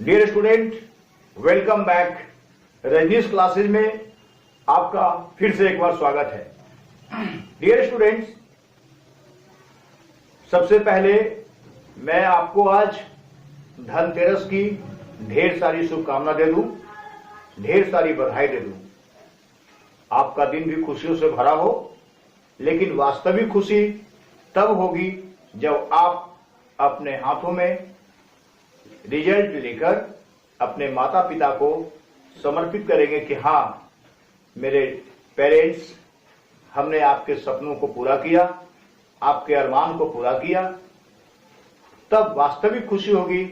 Dear student, welcome back. Rajneesh classes में आपका फिर से एक बार स्वागत है। डियर स्टूडेंट्स, सबसे पहले मैं आपको आज धनतेरस की ढेर सारी शुभकामना दे दूं, ढेर सारी बधाई दे दूं। आपका दिन भी खुशियों से भरा हो, लेकिन वास्तविक खुशी तब होगी जब आप अपने हाथों में रिजल्ट लेकर अपने माता पिता को समर्पित करेंगे कि हाँ मेरे पेरेंट्स, हमने आपके सपनों को पूरा किया, आपके अरमान को पूरा किया। तब वास्तविक खुशी होगी,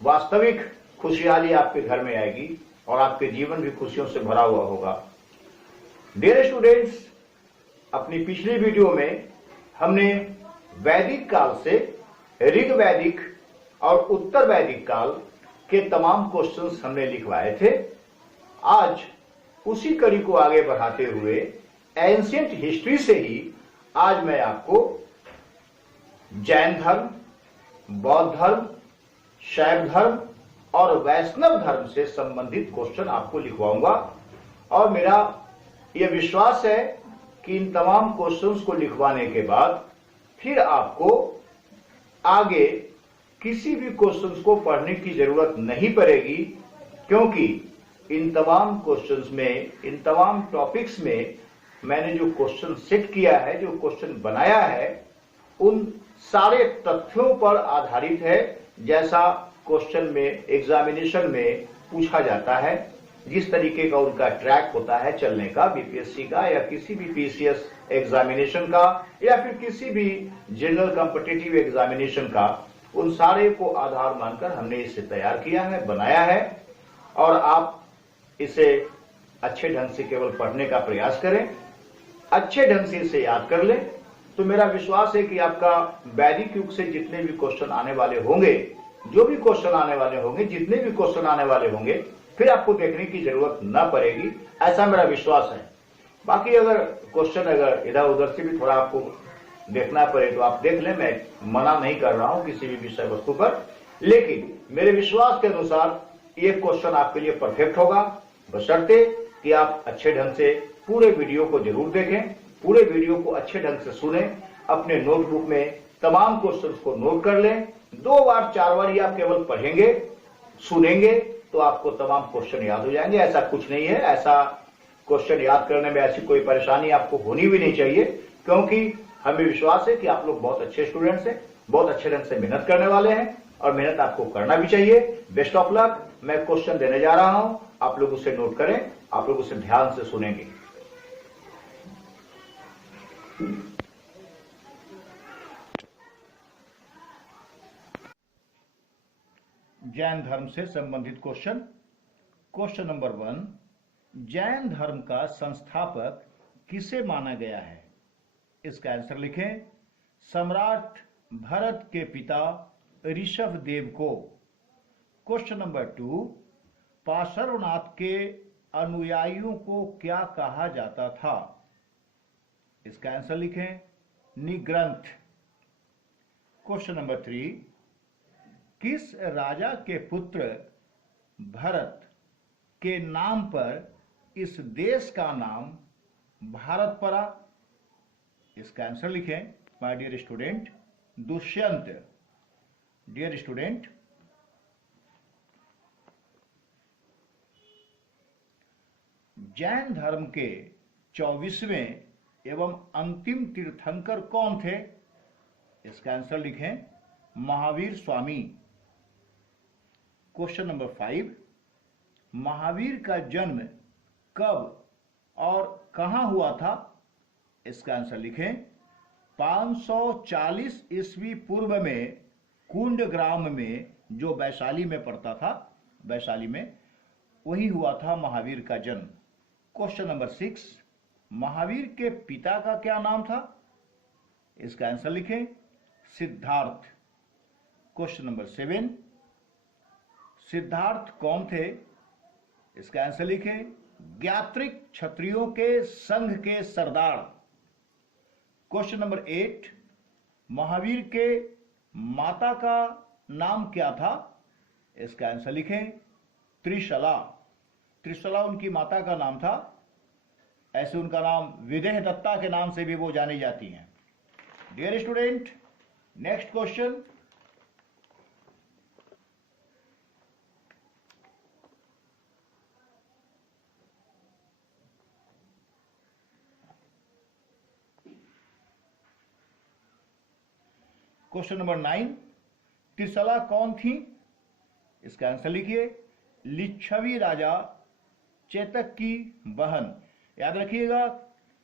वास्तविक खुशहाली आपके घर में आएगी और आपके जीवन भी खुशियों से भरा हुआ होगा। डियर स्टूडेंट्स, अपनी पिछली वीडियो में हमने वैदिक काल से ऋग वैदिक और उत्तर वैदिक काल के तमाम क्वेश्चंस हमने लिखवाए थे। आज उसी कड़ी को आगे बढ़ाते हुए एंशिएंट हिस्ट्री से ही आज मैं आपको जैन धर्म, बौद्ध धर्म, शैव धर्म और वैष्णव धर्म से संबंधित क्वेश्चन आपको लिखवाऊंगा। और मेरा यह विश्वास है कि इन तमाम क्वेश्चंस को लिखवाने के बाद फिर आपको आगे किसी भी क्वेश्चंस को पढ़ने की जरूरत नहीं पड़ेगी, क्योंकि इन तमाम क्वेश्चंस में, इन तमाम टॉपिक्स में मैंने जो क्वेश्चन सेट किया है, जो क्वेश्चन बनाया है, उन सारे तथ्यों पर आधारित है जैसा क्वेश्चन में एग्जामिनेशन में पूछा जाता है। जिस तरीके का उनका ट्रैक होता है चलने का, बीपीएससी का या किसी भी पीसीएस एग्जामिनेशन का या फिर किसी भी जनरल कॉम्पिटिटिव एग्जामिनेशन का, उन सारे को आधार मानकर हमने इसे तैयार किया है, बनाया है। और आप इसे अच्छे ढंग से केवल पढ़ने का प्रयास करें, अच्छे ढंग से इसे याद कर लें, तो मेरा विश्वास है कि आपका वैदिक युग से जितने भी क्वेश्चन आने वाले होंगे, जो भी क्वेश्चन आने वाले होंगे, जितने भी क्वेश्चन आने वाले होंगे, फिर आपको देखने की जरूरत न पड़ेगी, ऐसा मेरा विश्वास है। बाकी अगर क्वेश्चन अगर इधर उधर से भी थोड़ा आपको देखना पड़े तो आप देख लें, मैं मना नहीं कर रहा हूं किसी भी विषय वस्तु पर, लेकिन मेरे विश्वास के अनुसार ये क्वेश्चन आपके लिए परफेक्ट होगा, बशर्ते कि आप अच्छे ढंग से पूरे वीडियो को जरूर देखें, पूरे वीडियो को अच्छे ढंग से सुने, अपने नोटबुक में तमाम क्वेश्चन को नोट कर लें। 2 बार 4 बार ही आप केवल पढ़ेंगे, सुनेंगे तो आपको तमाम क्वेश्चन याद हो जाएंगे। ऐसा कुछ नहीं है, ऐसा क्वेश्चन याद करने में ऐसी कोई परेशानी आपको होनी भी नहीं चाहिए, क्योंकि हमें विश्वास है कि आप लोग बहुत अच्छे स्टूडेंट्स हैं, बहुत अच्छे ढंग से मेहनत करने वाले हैं और मेहनत आपको करना भी चाहिए। Best of luck. मैं क्वेश्चन देने जा रहा हूं, आप लोग उसे नोट करें, आप लोग उसे ध्यान से सुनेंगे। जैन धर्म से संबंधित क्वेश्चन। क्वेश्चन नंबर 1, जैन धर्म का संस्थापक किसे माना गया है? इसका आंसर लिखें, सम्राट भरत के पिता ऋषभ देव को। क्वेश्चन नंबर 2, पार्श्वनाथ के अनुयायियों को क्या कहा जाता था? इसका आंसर लिखें, निग्रंथ। क्वेश्चन नंबर 3, किस राजा के पुत्र भरत के नाम पर इस देश का नाम भारत पड़ा? इसका आंसर लिखें, my dear student, Dushyant. Dear student, Jain धर्म के 24वें एवं अंतिम तीर्थंकर कौन थे? इसका आंसर लिखें, महावीर स्वामी। क्वेश्चन नंबर 5, महावीर का जन्म कब और कहां हुआ था? इसका आंसर लिखें, 540 ईस्वी पूर्व में कुंड ग्राम में, जो वैशाली में पड़ता था, वैशाली में, वही हुआ था महावीर का जन्म। क्वेश्चन नंबर 6, महावीर के पिता का क्या नाम था? इसका आंसर लिखें, सिद्धार्थ। क्वेश्चन नंबर 7, सिद्धार्थ कौन थे? इसका आंसर लिखें, ज्ञात्रिक क्षत्रियों के संघ के सरदार। क्वेश्चन नंबर 8, महावीर के माता का नाम क्या था? इसका आंसर लिखें त्रिशला। त्रिशला उनकी माता का नाम था, ऐसे उनका नाम विदेह दत्ता के नाम से भी वो जानी जाती हैं। Dear student, next question. Question number 9, Trishala कौन थी? इसका आंसर लिखिए लिच्छवी राजा चेतक की बहन। याद रखिएगा,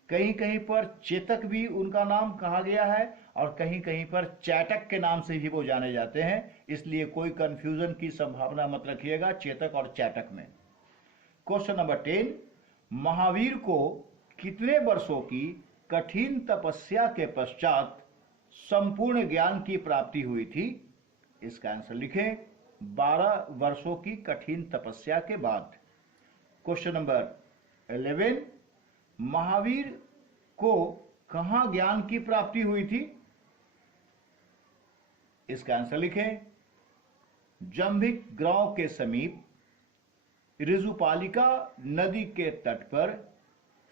कहीं कहीं पर चेतक भी उनका नाम कहा गया है और कहीं कहीं पर चैटक के नाम से भी वो जाने जाते हैं, इसलिए कोई कंफ्यूजन की संभावना मत रखिएगा चेतक और चैटक में। क्वेश्चन नंबर 10, महावीर को कितने वर्षों की कठिन तपस्या के पश्चात संपूर्ण ज्ञान की प्राप्ति हुई थी? इसका आंसर लिखें 12 वर्षों की कठिन तपस्या के बाद। क्वेश्चन नंबर 11, महावीर को कहां ज्ञान की प्राप्ति हुई थी? इसका आंसर लिखें जंभिक गांव के समीप ऋजुपालिका नदी के तट पर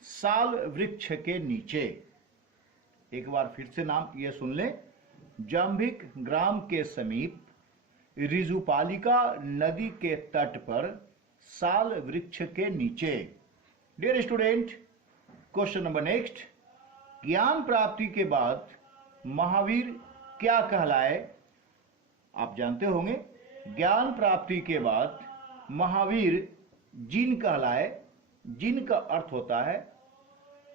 साल वृक्ष के नीचे। एक बार फिर से नाम ये सुन लें, जंभिक ग्राम के समीप ऋजुपालिका नदी के तट पर साल वृक्ष के नीचे। Dear student, question number next, ज्ञान प्राप्ति के बाद महावीर क्या कहलाए? आप जानते होंगे ज्ञान प्राप्ति के बाद महावीर जिन कहलाए। जिन का अर्थ होता है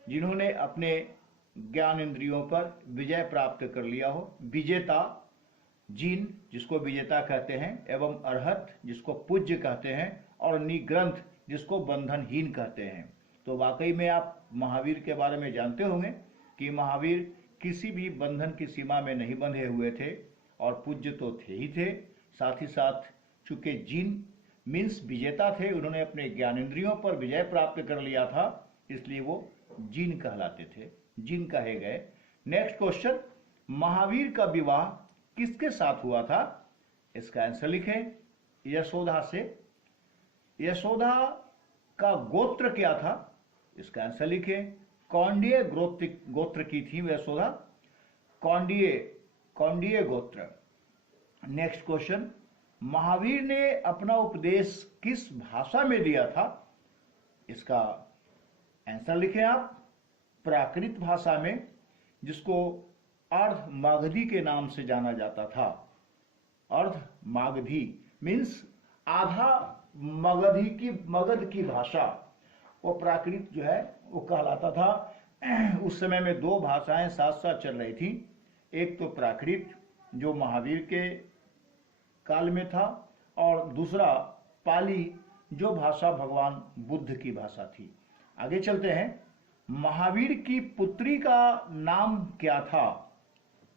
जिन्होंने अपने ज्ञान इंद्रियों पर विजय प्राप्त कर लिया हो। विजेता जिन जिसको विजेता कहते हैं, एवं अर्हत जिसको पूज्य कहते हैं, और निग्रंथ जिसको बंधनहीन कहते हैं। तो वाकई में आप महावीर के बारे में जानते होंगे कि महावीर किसी भी बंधन की सीमा में नहीं बंधे हुए थे और पूज्य तो थे ही थे, साथ ही साथ चूंकि जिन मीन्स विजेता थे, उन्होंने अपने ज्ञानेंद्रियों पर विजय प्राप्त कर लिया था, इसलिए वो जिन कहलाते थे, जिन कहे गए। नेक्स्ट क्वेश्चन, महावीर का विवाह किसके साथ हुआ था? इसका आंसर लिखें यशोदा से। यशोदा का गोत्र क्या था? इसका आंसर लिखें कौंडिय गोत्र की थी यशोदा, कौंडिय गोत्र। नेक्स्ट क्वेश्चन, महावीर ने अपना उपदेश किस भाषा में दिया था? इसका आंसर लिखें आप प्राकृत भाषा में, जिसको अर्ध मागधी के नाम से जाना जाता था। अर्ध मागधी मीन्स आधा मगध की भाषा, वो प्राकृत जो है वो कहलाता था। उस समय में दो भाषाएं साथ साथ चल रही थी, एक तो प्राकृत जो महावीर के काल में था, और दूसरा पाली जो भाषा भगवान बुद्ध की भाषा थी। आगे चलते हैं, महावीर की पुत्री का नाम क्या था?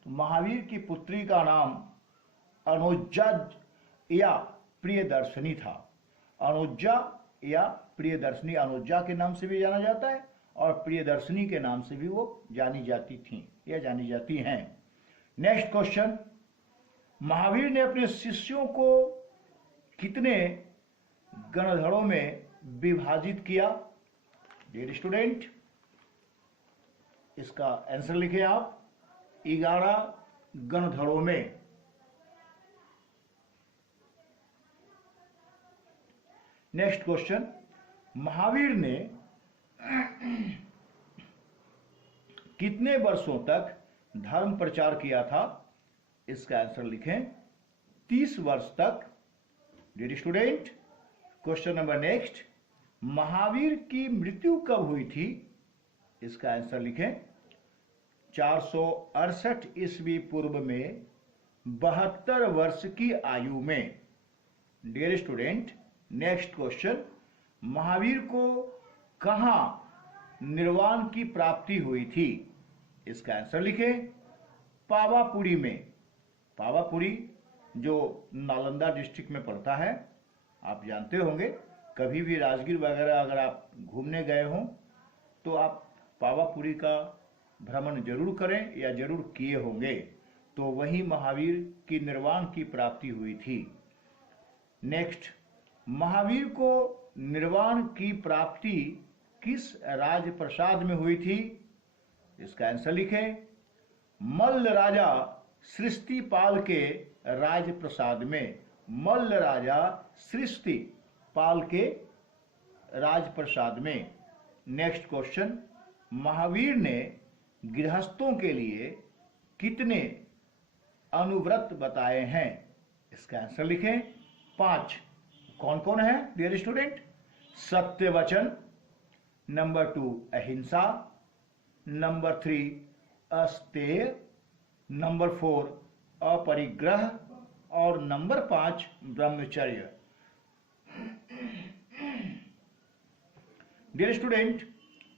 तो महावीर की पुत्री का नाम अनुजा या प्रियदर्शनी था। अनुजा या प्रियदर्शनी, अनुजा के नाम से भी जाना जाता है और प्रियदर्शनी के नाम से भी वो जानी जाती थी या जानी जाती हैं। नेक्स्ट क्वेश्चन, महावीर ने अपने शिष्यों को कितने गणधरों में विभाजित किया? डियर स्टूडेंट, इसका आंसर लिखें आप 11 गणधरों में। नेक्स्ट क्वेश्चन, महावीर ने कितने वर्षों तक धर्म प्रचार किया था? इसका आंसर लिखें 30 वर्ष तक। Dear student, question number next, Mahavir की मृत्यु कब हुई थी? इसका आंसर लिखें 468 ईस्वी पूर्व में 72 वर्ष की आयु में। Dear student, next question, Mahavir को कहां निर्वाण की प्राप्ति हुई थी? इसका आंसर लिखें पावापुरी में। पावापुरी जो नालंदा डिस्ट्रिक्ट में पड़ता है, आप जानते होंगे, कभी भी राजगीर वगैरह अगर आप घूमने गए हों तो आप पावापुरी का भ्रमण जरूर करें या जरूर किए होंगे। तो वही महावीर की निर्वाण की प्राप्ति हुई थी। नेक्स्ट, महावीर को निर्वाण की प्राप्ति किस राजप्रसाद में हुई थी? इसका आंसर लिखें। मल्ल राजा सृष्टिपाल के राजप्रसाद में, मल्ल राजा सृष्टिपाल के राजप्रसाद में। नेक्स्ट क्वेश्चन, महावीर ने गृहस्थों के लिए कितने अनुव्रत बताए हैं? इसका आंसर लिखें। 5। कौन कौन है डियर स्टूडेंट? सत्य वचन, नंबर 2 अहिंसा, नंबर 3 अस्तेय, नंबर 4 अपरिग्रह और नंबर 5 ब्रह्मचर्य। डियर स्टूडेंट,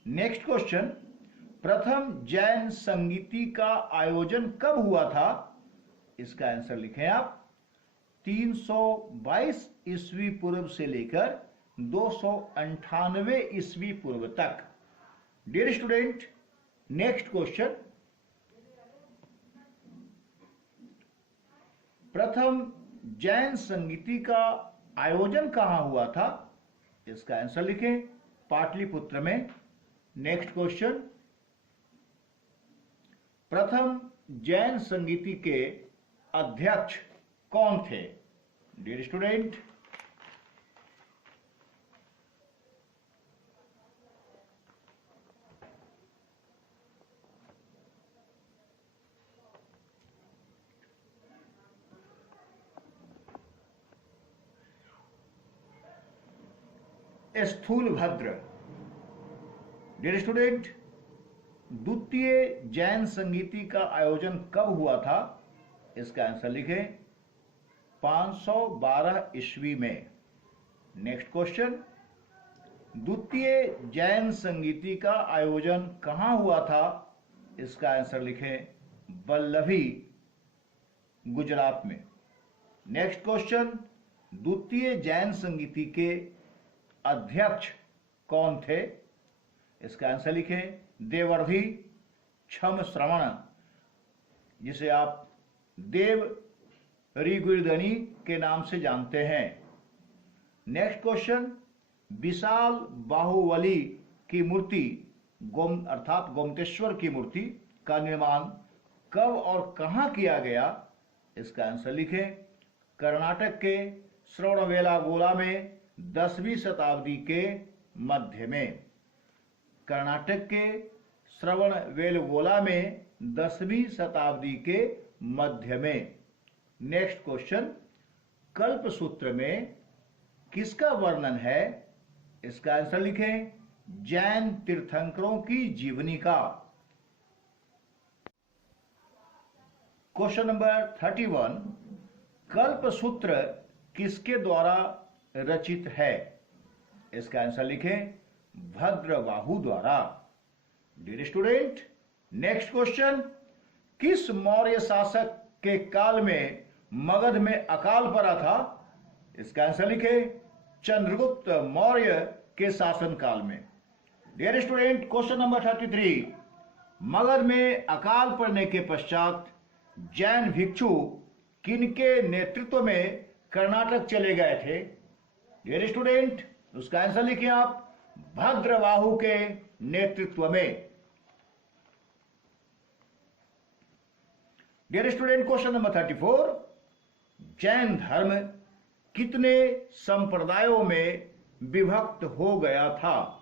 नेक्स्ट क्वेश्चन, प्रथम जैन संगीति का आयोजन कब हुआ था? इसका आंसर लिखें आप। 322 ईस्वी पूर्व से लेकर 298 ईस्वी पूर्व तक। डियर स्टूडेंट, नेक्स्ट क्वेश्चन, प्रथम जैन संगीति का आयोजन कहां हुआ था? इसका आंसर लिखें। पाटलिपुत्र में। नेक्स्ट क्वेश्चन, प्रथम जैन संगीति के अध्यक्ष कौन थे? Dear student, Sthulabhadra. Dear student, द्वितीय जैन संगीति का आयोजन कब हुआ था? इसका आंसर लिखें। 512 ईस्वी में। नेक्स्ट क्वेश्चन, द्वितीय जैन संगीति का आयोजन कहां हुआ था? इसका आंसर लिखें। वल्लभी, गुजरात में। नेक्स्ट क्वेश्चन, द्वितीय जैन संगीति के अध्यक्ष कौन थे? इसका आंसर लिखें। देवर्धि छम श्रवण, जिसे आप देव ऋग्वेदनी के नाम से जानते हैं। नेक्स्ट क्वेश्चन, विशाल बाहुबली की मूर्ति अर्थात गोमतेश्वर की मूर्ति का निर्माण कब और कहां किया गया? इसका आंसर लिखें। कर्नाटक के श्रवणबेलागोला में 10वीं शताब्दी के मध्य में। कर्नाटक के श्रवणबेलगोला में 10वीं शताब्दी के मध्य में। नेक्स्ट क्वेश्चन, कल्पसूत्र में किसका वर्णन है? इसका आंसर लिखें। जैन तीर्थंकरों की जीवनी का। क्वेश्चन नंबर 31, कल्पसूत्र किसके द्वारा रचित है? इसका आंसर लिखें। भद्रबाहु द्वारा। डियर स्टूडेंट, नेक्स्ट क्वेश्चन, किस मौर्य शासक के काल में मगध में अकाल पड़ा था? इसका आंसर लिखें। चंद्रगुप्त मौर्य के शासन काल में। Dear student, question number 33, Magadh में अकाल पड़ने के पश्चात जैन भिक्षु किनके नेतृत्व में कर्नाटक चले गए थे? डियर स्टूडेंट, उसका आंसर लिखिए आप। भद्रबाहु के नेतृत्व में। Dear student, question number 34, Jain धर्म कितने संप्रदायों में विभक्त हो गया था?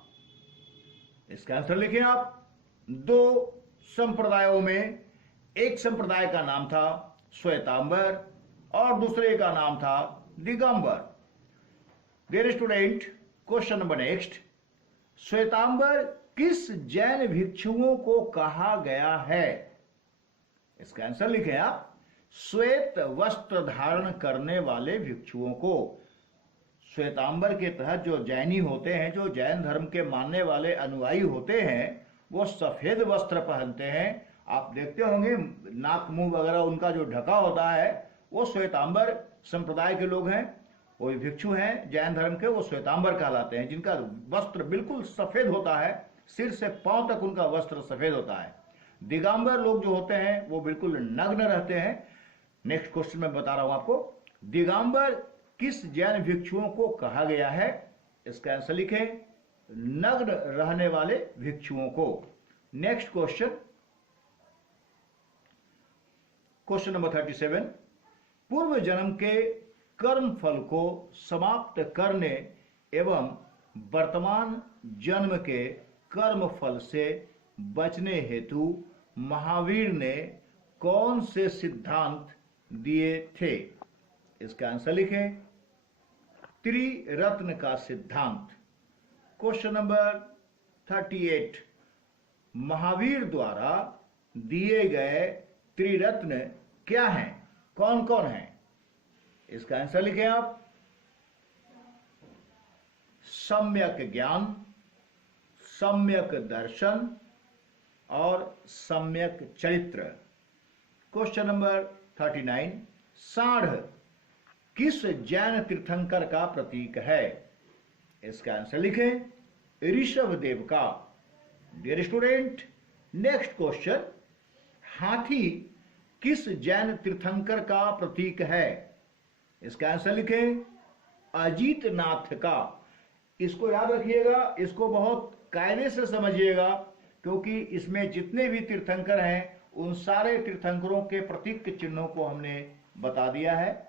इसका आंसर लिखिए आप। 2 संप्रदायों में। एक संप्रदाय का नाम था श्वेतांबर और दूसरे का नाम था Digambar. Dear student, question number next, Shvetambar किस जैन भिक्षुओं को कहा गया है? इसका आंसर लिखें आप। श्वेत वस्त्र धारण करने वाले भिक्षुओं को। श्वेतांबर के तहत जो जैनी होते हैं, जो जैन धर्म के मानने वाले अनुयायी होते हैं, वो सफेद वस्त्र पहनते हैं। आप देखते होंगे नाक मुंह वगैरह उनका जो ढका होता है, वो श्वेतांबर संप्रदाय के लोग हैं। वो भिक्षु हैं जैन धर्म के, वो श्वेतांबर कहलाते हैं, जिनका वस्त्र बिल्कुल सफेद होता है। सिर से पांव तक उनका वस्त्र सफेद होता है। दिगंबर लोग जो होते हैं वो बिल्कुल नग्न रहते हैं। नेक्स्ट क्वेश्चन में बता रहा हूं आपको। दिगंबर किस जैन भिक्षुओं को कहा गया है? इसका आंसर लिखें, नग्न रहने वाले भिक्षुओं को। नेक्स्ट क्वेश्चन, क्वेश्चन नंबर 37, पूर्व जन्म के कर्म फल को समाप्त करने एवं वर्तमान जन्म के कर्म फल से बचने हेतु महावीर ने कौन से सिद्धांत दिए थे? इसका आंसर लिखें, त्रिरत्न का सिद्धांत। क्वेश्चन नंबर 38, महावीर द्वारा दिए गए त्रिरत्न क्या हैं? कौन कौन हैं? इसका आंसर लिखें आप, सम्यक ज्ञान, सम्यक दर्शन और सम्यक चरित्र। क्वेश्चन नंबर 39, सांड किस जैन तीर्थंकर का प्रतीक है? इसका आंसर लिखें, ऋषभ देव का। डियर स्टूडेंट, नेक्स्ट क्वेश्चन, हाथी किस जैन तीर्थंकर का प्रतीक है? इसका आंसर लिखें, अजीत नाथ का। इसको याद रखिएगा, इसको बहुत कायदे से समझिएगा, क्योंकि इसमें जितने भी तीर्थंकर हैं उन सारे तीर्थंकरों के प्रतीक चिन्हों को हमने बता दिया है,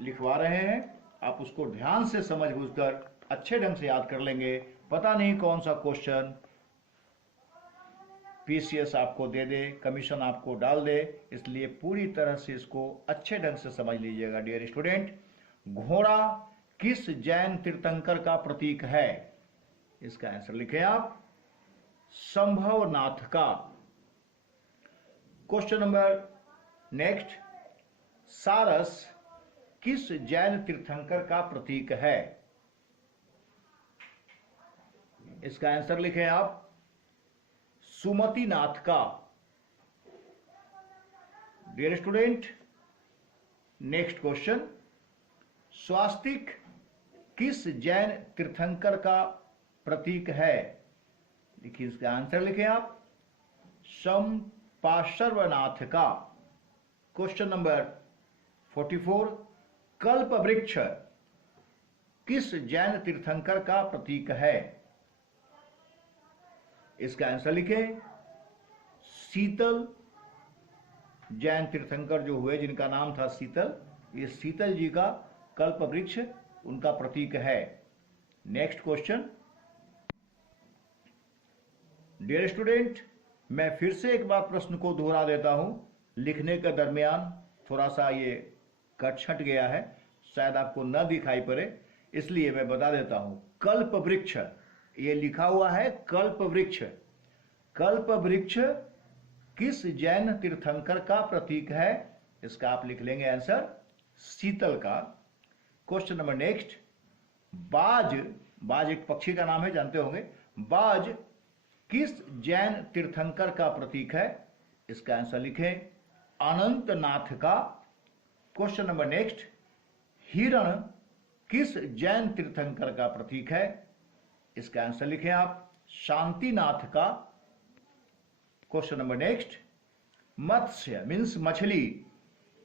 लिखवा रहे हैं। आप उसको ध्यान से समझ बूझकर अच्छे ढंग से याद कर लेंगे। पता नहीं कौन सा क्वेश्चन पीसीएस आपको दे दे, कमीशन आपको डाल दे, इसलिए पूरी तरह से इसको अच्छे ढंग से समझ लीजिएगा। डियर स्टूडेंट, घोड़ा किस जैन तीर्थंकर का प्रतीक है? इसका आंसर लिखें आप, संभवनाथ का। क्वेश्चन नंबर नेक्स्ट, सारस किस जैन तीर्थंकर का प्रतीक है? इसका आंसर लिखें आप, सुमतिनाथ का। डियर स्टूडेंट, नेक्स्ट क्वेश्चन, स्वास्तिक किस जैन तीर्थंकर का प्रतीक है? देखिए, इसका आंसर लिखें आप, पार्श्वनाथ का। क्वेश्चन नंबर 44, कल्प वृक्ष किस जैन तीर्थंकर का प्रतीक है? इसका आंसर लिखें, शीतल जैन तीर्थंकर जो हुए, जिनका नाम था शीतल, ये शीतल जी का कल्प वृक्ष उनका प्रतीक है। नेक्स्ट क्वेश्चन, डियर स्टूडेंट, मैं फिर से एक बार प्रश्न को दोहरा देता हूं, लिखने के दरमियान थोड़ा सा ये कट छट गया है, शायद आपको न दिखाई पड़े, इसलिए मैं बता देता हूं। कल्प वृक्ष, ये लिखा हुआ है कल्प वृक्ष। कल्प वृक्ष किस जैन तीर्थंकर का प्रतीक है? इसका आप लिख लेंगे आंसर, शीतल का। क्वेश्चन नंबर नेक्स्ट, बाज, बाज एक पक्षी का नाम है, जानते होंगे। बाज किस जैन तीर्थंकर का प्रतीक है? इसका आंसर लिखें, अनंतनाथ का। क्वेश्चन नंबर नेक्स्ट, हिरण किस जैन तीर्थंकर का प्रतीक है? इसका आंसर लिखें आप, शांतिनाथ का। क्वेश्चन नंबर नेक्स्ट, मत्स्य मीन्स मछली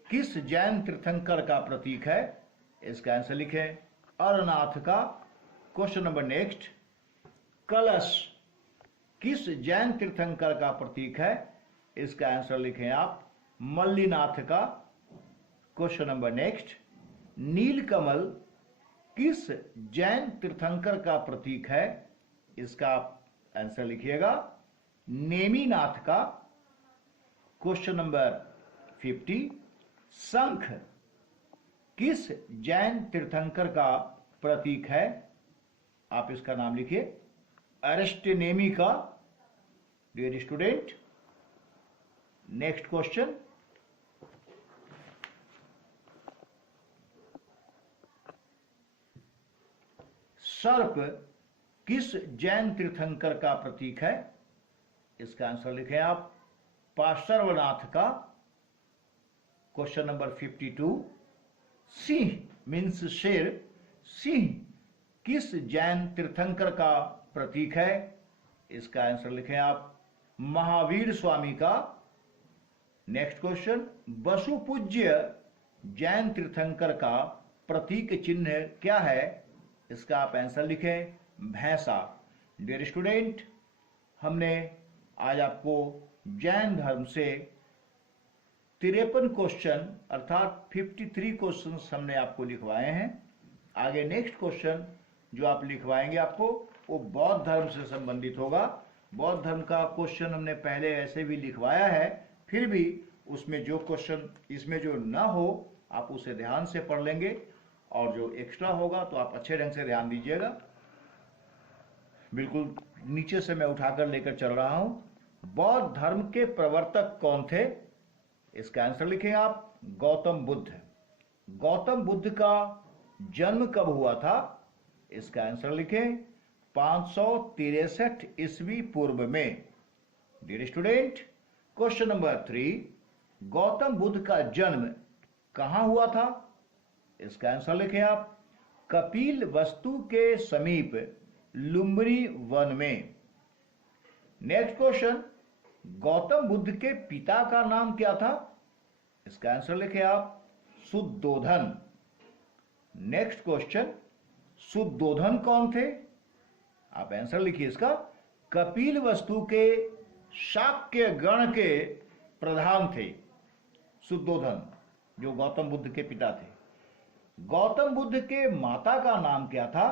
किस जैन तीर्थंकर का प्रतीक है? इसका आंसर लिखें, अरनाथ का। क्वेश्चन नंबर नेक्स्ट, कलश किस जैन तीर्थंकर का प्रतीक है? इसका आंसर लिखें आप, मल्लीनाथ का। क्वेश्चन नंबर नेक्स्ट, नीलकमल किस जैन तीर्थंकर का प्रतीक है? इसका आप आंसर लिखिएगा, नेमीनाथ का। क्वेश्चन नंबर 50, शंख किस जैन तीर्थंकर का प्रतीक है? आप इसका नाम लिखिए, अरिस्टनेमी का। डियर स्टूडेंट, नेक्स्ट क्वेश्चन, सर्प किस जैन तीर्थंकर का प्रतीक है? इसका आंसर लिखें आप, पार्श्वनाथ का। क्वेश्चन नंबर 52, सिंह मीन्स शेर, सिंह किस जैन तीर्थंकर का प्रतीक है? इसका आंसर लिखें आप, महावीर स्वामी का। नेक्स्ट क्वेश्चन, वसुपूज्य जैन तीर्थंकर का प्रतीक चिन्ह क्या है, इसका आप आंसर लिखें, भैंसा। डियर स्टूडेंट, हमने आज आपको जैन धर्म से 53 क्वेश्चन अर्थात 53 क्वेश्चंस हमने आपको लिखवाए हैं। आगे नेक्स्ट क्वेश्चन जो आप लिखवाएंगे आपको वो बौद्ध धर्म से संबंधित होगा। बौद्ध धर्म का क्वेश्चन हमने पहले ऐसे भी लिखवाया है, फिर भी उसमें जो क्वेश्चन इसमें जो ना हो आप उसे ध्यान से पढ़ लेंगे, और जो एक्स्ट्रा होगा तो आप अच्छे ढंग से ध्यान दीजिएगा। बिल्कुल नीचे से मैं उठाकर लेकर चल रहा हूं। बौद्ध धर्म के प्रवर्तक कौन थे, इसका आंसर लिखें आप, गौतम बुद्ध। गौतम बुद्ध का जन्म कब हुआ था, इसका आंसर लिखें, 563 ईस्वी पूर्व में। Dear student, question number 3, Gautam Buddha का जन्म कहां हुआ था, इसका आंसर लिखें आप, कपिल वस्तु के समीप लुम्बनी वन में। नेक्स्ट क्वेश्चन, गौतम बुद्ध के पिता का नाम क्या था, इसका आंसर लिखें आप, शुद्धोधन। नेक्स्ट क्वेश्चन, शुद्धोधन कौन थे, आप आंसर लिखिए इसका, कपिल वस्तु के शाक्य गण के प्रधान थे शुद्धोधन, जो गौतम बुद्ध के पिता थे। गौतम बुद्ध के माता का नाम क्या था,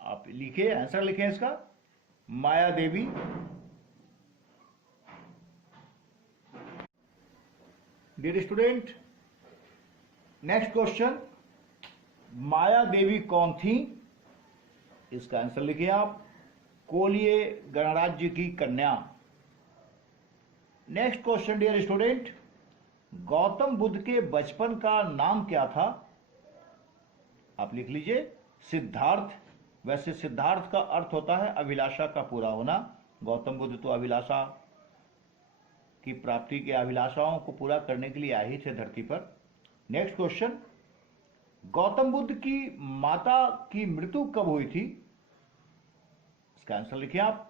आप लिखिए, आंसर लिखें इसका, माया देवी। डियर स्टूडेंट, नेक्स्ट क्वेश्चन, माया देवी कौन थी, इसका आंसर लिखिए आप, कोलिय गणराज्य की कन्या। Next question dear student, Gautam Buddha के बचपन का नाम क्या था, आप लिख लीजिए, सिद्धार्थ। वैसे सिद्धार्थ का अर्थ होता है अभिलाषा का पूरा होना। गौतम बुद्ध तो अभिलाषा की प्राप्ति की अभिलाषाओं को पूरा करने के लिए आए ही थे धरती पर। नेक्स्ट क्वेश्चन, गौतम बुद्ध की माता की मृत्यु कब हुई थी, इसका आंसर लिखिए आप,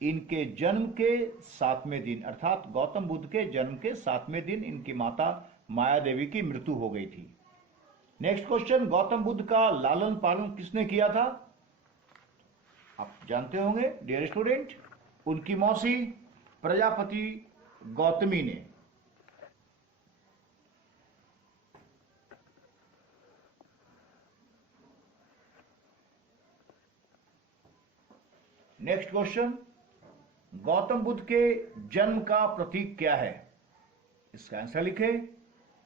इनके जन्म के 7वें दिन, अर्थात गौतम बुद्ध के जन्म के 7वें दिन इनकी माता माया देवी की मृत्यु हो गई थी। नेक्स्ट क्वेश्चन, गौतम बुद्ध का लालन पालन किसने किया था, आप जानते होंगे डियर स्टूडेंट, उनकी मौसी प्रजापति गौतमी ने। नेक्स्ट क्वेश्चन, गौतम बुद्ध के जन्म का प्रतीक क्या है, इसका आंसर लिखें,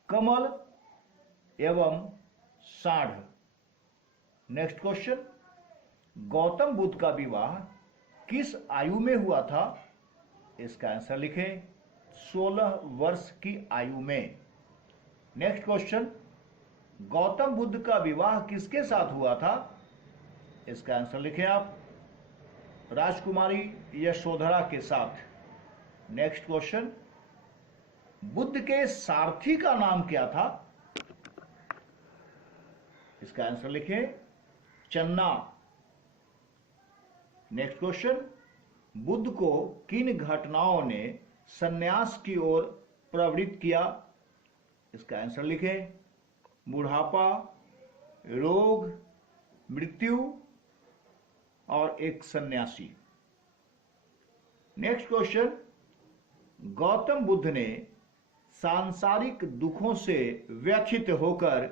कमल एवं सांड। नेक्स्ट क्वेश्चन, गौतम बुद्ध का विवाह किस आयु में हुआ था, इसका आंसर लिखें, 16 वर्ष की आयु में। नेक्स्ट क्वेश्चन, गौतम बुद्ध का विवाह किसके साथ हुआ था, इसका आंसर लिखें आप, राजकुमारी यशोधरा के साथ। नेक्स्ट क्वेश्चन, बुद्ध के सारथी का नाम क्या था, इसका आंसर लिखें, चन्ना। नेक्स्ट क्वेश्चन, बुद्ध को किन घटनाओं ने संन्यास की ओर प्रवृत्त किया, इसका आंसर लिखें, बुढ़ापा, रोग, मृत्यु और एक सन्यासी। नेक्स्ट क्वेश्चन, गौतम बुद्ध ने सांसारिक दुखों से व्यथित होकर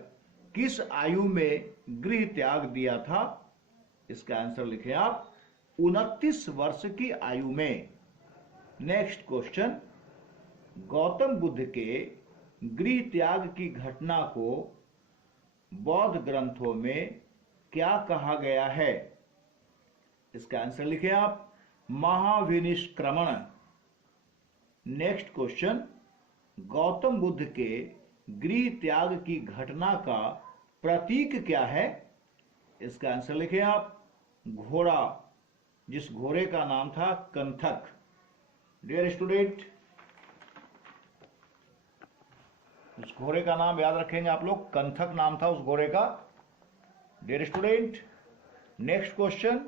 किस आयु में गृह त्याग दिया था, इसका आंसर लिखें आप, 29 वर्ष की आयु में। नेक्स्ट क्वेश्चन, गौतम बुद्ध के गृह त्याग की घटना को बौद्ध ग्रंथों में क्या कहा गया है, इसका आंसर लिखें आप, महाविनिष्क्रमण। नेक्स्ट क्वेश्चन, गौतम बुद्ध के गृह त्याग की घटना का प्रतीक क्या है, इसका आंसर लिखें आप, घोड़ा, जिस घोड़े का नाम था कंथक। डियर स्टूडेंट, उस घोड़े का नाम याद रखेंगे आप लोग, कंथक नाम था उस घोड़े का। डियर स्टूडेंट, नेक्स्ट क्वेश्चन,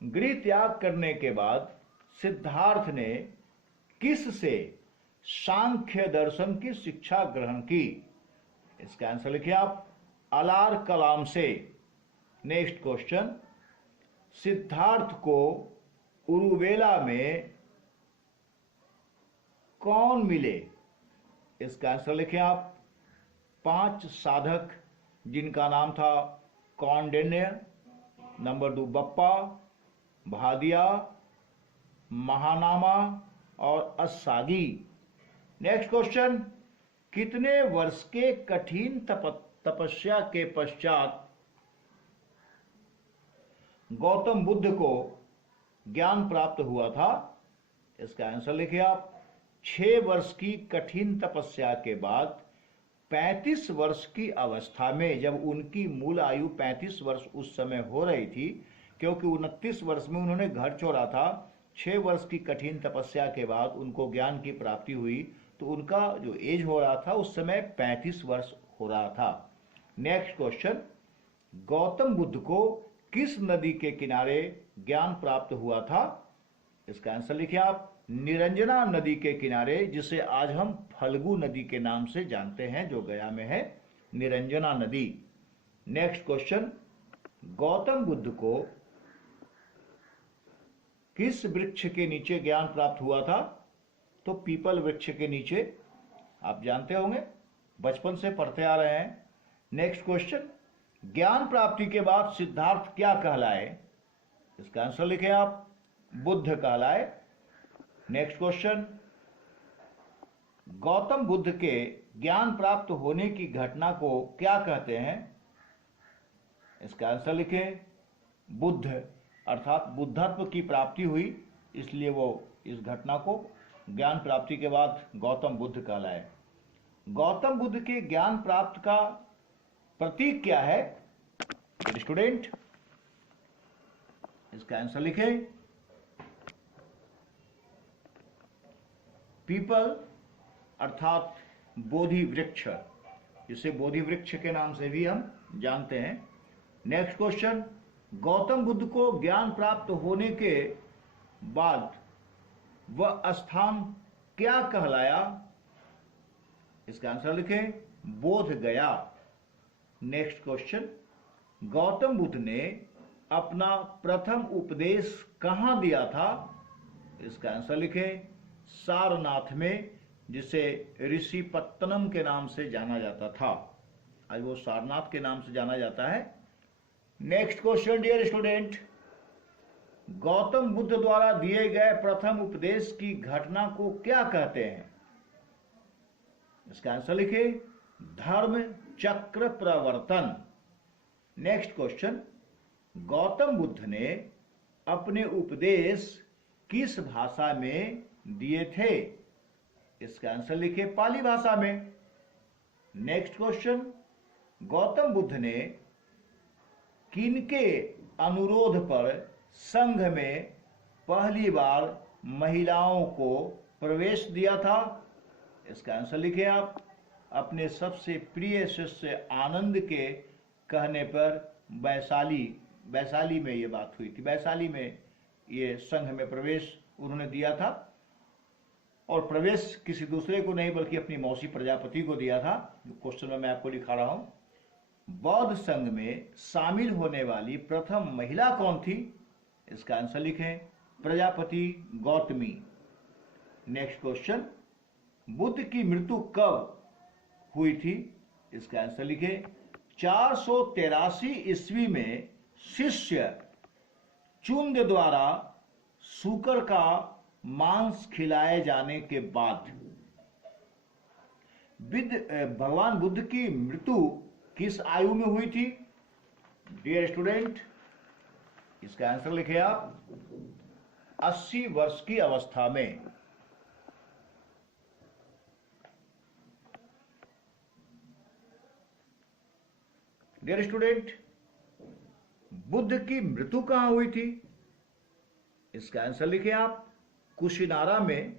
गृह त्याग करने के बाद सिद्धार्थ ने किस से सांख्य दर्शन की शिक्षा ग्रहण की? इसका आंसर लिखिए आप, अलार कलाम से। नेक्स्ट क्वेश्चन, सिद्धार्थ को उरुवेला में कौन मिले? इसका आंसर लिखें आप, 5 साधक जिनका नाम था कौंडिन्य, नंबर 2 बप्पा, भादिया, महानामा और अस्सागी। नेक्स्ट क्वेश्चन, कितने वर्ष के कठिन तपस्या के पश्चात गौतम बुद्ध को ज्ञान प्राप्त हुआ था? इसका आंसर लिखिए आप, 6 वर्ष की कठिन तपस्या के बाद 35 वर्ष की अवस्था में, जब उनकी मूल आयु 35 वर्ष उस समय हो रही थी, क्योंकि 29 वर्ष में उन्होंने घर छोड़ा था, 6 वर्ष की कठिन तपस्या के बाद उनको ज्ञान की प्राप्ति हुई, तो उनका जो एज हो रहा था उस समय 35 वर्ष हो रहा था। नेक्स्ट क्वेश्चन, गौतम बुद्ध को किस नदी के किनारे ज्ञान प्राप्त हुआ था? इसका आंसर लिखिए आप, निरंजना नदी के किनारे, जिसे आज हम फल्गु नदी के नाम से जानते हैं, जो गया में है, निरंजना नदी। नेक्स्ट क्वेश्चन, गौतम बुद्ध को किस वृक्ष के नीचे ज्ञान प्राप्त हुआ था? तो पीपल वृक्ष के नीचे, आप जानते होंगे, बचपन से पढ़ते आ रहे हैं। नेक्स्ट क्वेश्चन, ज्ञान प्राप्ति के बाद सिद्धार्थ क्या कहलाए? इसका आंसर लिखें आप, बुद्ध कहलाए। नेक्स्ट क्वेश्चन, गौतम बुद्ध के ज्ञान प्राप्त होने की घटना को क्या कहते हैं? इसका आंसर लिखें, बुद्ध, अर्थात बुद्धत्व की प्राप्ति हुई, इसलिए वो इस घटना को ज्ञान प्राप्ति के बाद गौतम बुद्ध कहलाए। गौतम बुद्ध के ज्ञान प्राप्त का प्रतीक क्या है स्टूडेंट? इसका आंसर लिखें, पीपल, अर्थात बोधि वृक्ष, इसे बोधि वृक्ष के नाम से भी हम जानते हैं। नेक्स्ट क्वेश्चन, गौतम बुद्ध को ज्ञान प्राप्त होने के बाद वह स्थान क्या कहलाया? इसका आंसर लिखें, बोध गया। नेक्स्ट क्वेश्चन, गौतम बुद्ध ने अपना प्रथम उपदेश कहां दिया था? इसका आंसर लिखें, सारनाथ में, जिसे ऋषिपत्तनम के नाम से जाना जाता था, आज वो सारनाथ के नाम से जाना जाता है। Next question dear student, Gautam Buddha द्वारा दिए गए प्रथम उपदेश की घटना को क्या कहते हैं? इसका आंसर लिखिए, धर्म चक्र प्रवर्तन। नेक्स्ट क्वेश्चन, गौतम बुद्ध ने अपने उपदेश किस भाषा में दिए थे? इसका आंसर लिखिए, पाली भाषा में। नेक्स्ट क्वेश्चन, गौतम बुद्ध ने किनके अनुरोध पर संघ में पहली बार महिलाओं को प्रवेश दिया था? इसका आंसर लिखिए आप, अपने सबसे प्रिय शिष्य आनंद के कहने पर वैशाली में ये बात हुई थी। वैशाली में ये संघ में प्रवेश उन्होंने दिया था, और प्रवेश किसी दूसरे को नहीं बल्कि अपनी मौसी प्रजापति को दिया था, जो क्वेश्चन में मैं आपको दिखा रहा हूं। बौद्ध संघ में शामिल होने वाली प्रथम महिला कौन थी? इसका आंसर लिखें, प्रजापति गौतमी। नेक्स्ट क्वेश्चन, बुद्ध की मृत्यु कब हुई थी? इसका आंसर लिखें, 483 ईस्वी में शिष्य चुंद द्वारा सूकर का मांस खिलाए जाने के बाद। भगवान बुद्ध की मृत्यु किस आयु में हुई थी डियर स्टूडेंट? इसका आंसर लिखे आप, 80 वर्ष की अवस्था में। डियर स्टूडेंट, बुद्ध की मृत्यु कहां हुई थी? इसका आंसर लिखिए आप, कुशीनारा में,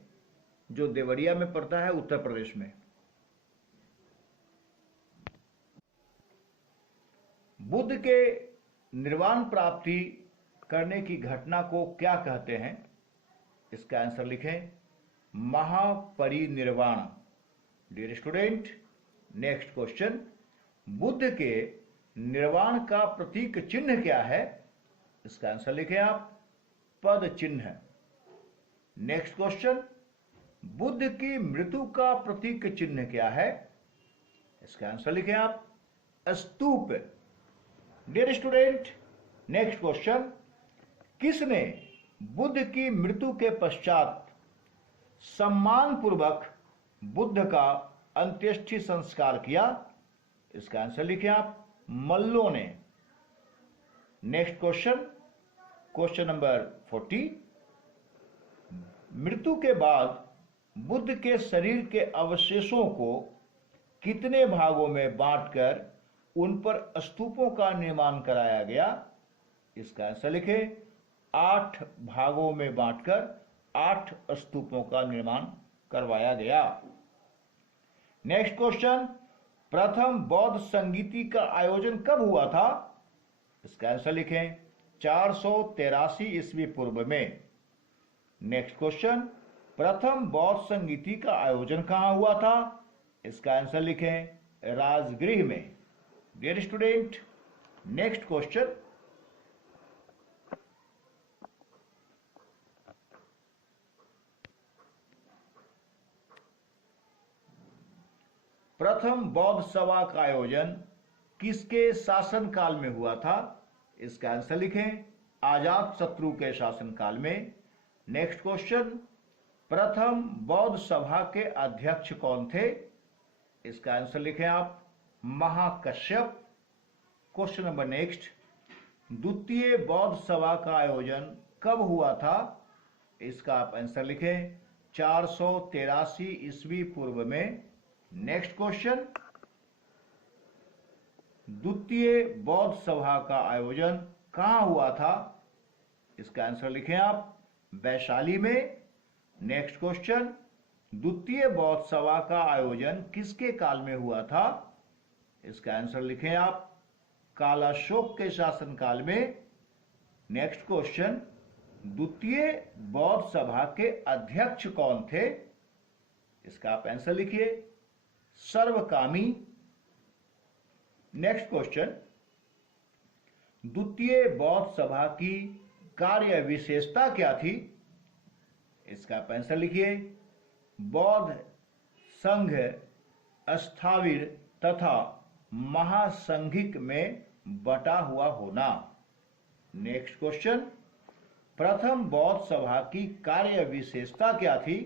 जो देवरिया में पड़ता है, उत्तर प्रदेश में। बुद्ध के निर्वाण प्राप्ति करने की घटना को क्या कहते हैं? इसका आंसर लिखें, Mahaparinirvana. Dear student, next question, Buddha के निर्वाण का प्रतीक चिन्ह क्या है? इसका आंसर लिखें आप, पद चिन्ह। नेक्स्ट क्वेश्चन, बुद्ध की मृत्यु का प्रतीक चिन्ह क्या है? इसका आंसर लिखें आप, स्तूप। डियर स्टूडेंट, नेक्स्ट क्वेश्चन, किसने बुद्ध की मृत्यु के पश्चात सम्मान पूर्वक बुद्ध का अंत्येष्टि संस्कार किया? इसका आंसर लिखें आप, मल्लों ने। नेक्स्ट क्वेश्चन, क्वेश्चन नंबर 40, मृत्यु के बाद बुद्ध के शरीर के अवशेषों को कितने भागों में बांटकर उन पर स्तूपों का निर्माण कराया गया? इसका आंसर लिखें, 8 भागों में बांटकर 8 स्तूपों का निर्माण करवाया गया। नेक्स्ट क्वेश्चन, प्रथम बौद्ध संगीति का आयोजन कब हुआ था? इसका आंसर लिखें, 483 ईस्वी पूर्व में। नेक्स्ट क्वेश्चन, प्रथम बौद्ध संगीति का आयोजन कहां हुआ था? इसका आंसर लिखें, राजगृह में। डियर स्टूडेंट, नेक्स्ट क्वेश्चन, प्रथम बौद्ध सभा का आयोजन किसके शासनकाल में हुआ था? इसका आंसर लिखें, अजात शत्रु के शासनकाल में। नेक्स्ट क्वेश्चन, प्रथम बौद्ध सभा के अध्यक्ष कौन थे? इसका आंसर लिखें आप, महाकश्यप। क्वेश्चन नंबर नेक्स्ट, द्वितीय बौद्ध सभा का आयोजन कब हुआ था? इसका आप आंसर लिखें, 483 ईस्वी पूर्व में। नेक्स्ट क्वेश्चन, द्वितीय बौद्ध सभा का आयोजन कहां हुआ था? इसका आंसर लिखें आप, वैशाली में। नेक्स्ट क्वेश्चन, द्वितीय बौद्ध सभा का आयोजन किसके काल में हुआ था? इसका आंसर लिखें आप, कालाशोक के शासनकाल में। नेक्स्ट क्वेश्चन, द्वितीय बौद्ध सभा के अध्यक्ष कौन थे? इसका आप आंसर लिखिए, सर्वकामी। नेक्स्ट क्वेश्चन, द्वितीय बौद्ध सभा की कार्य विशेषता क्या थी? इसका आप आंसर लिखिए, बौद्ध संघ स्थाविर तथा महासंघिक में बटा हुआ होना। नेक्स्ट क्वेश्चन, प्रथम बौद्ध सभा की कार्य विशेषता क्या थी?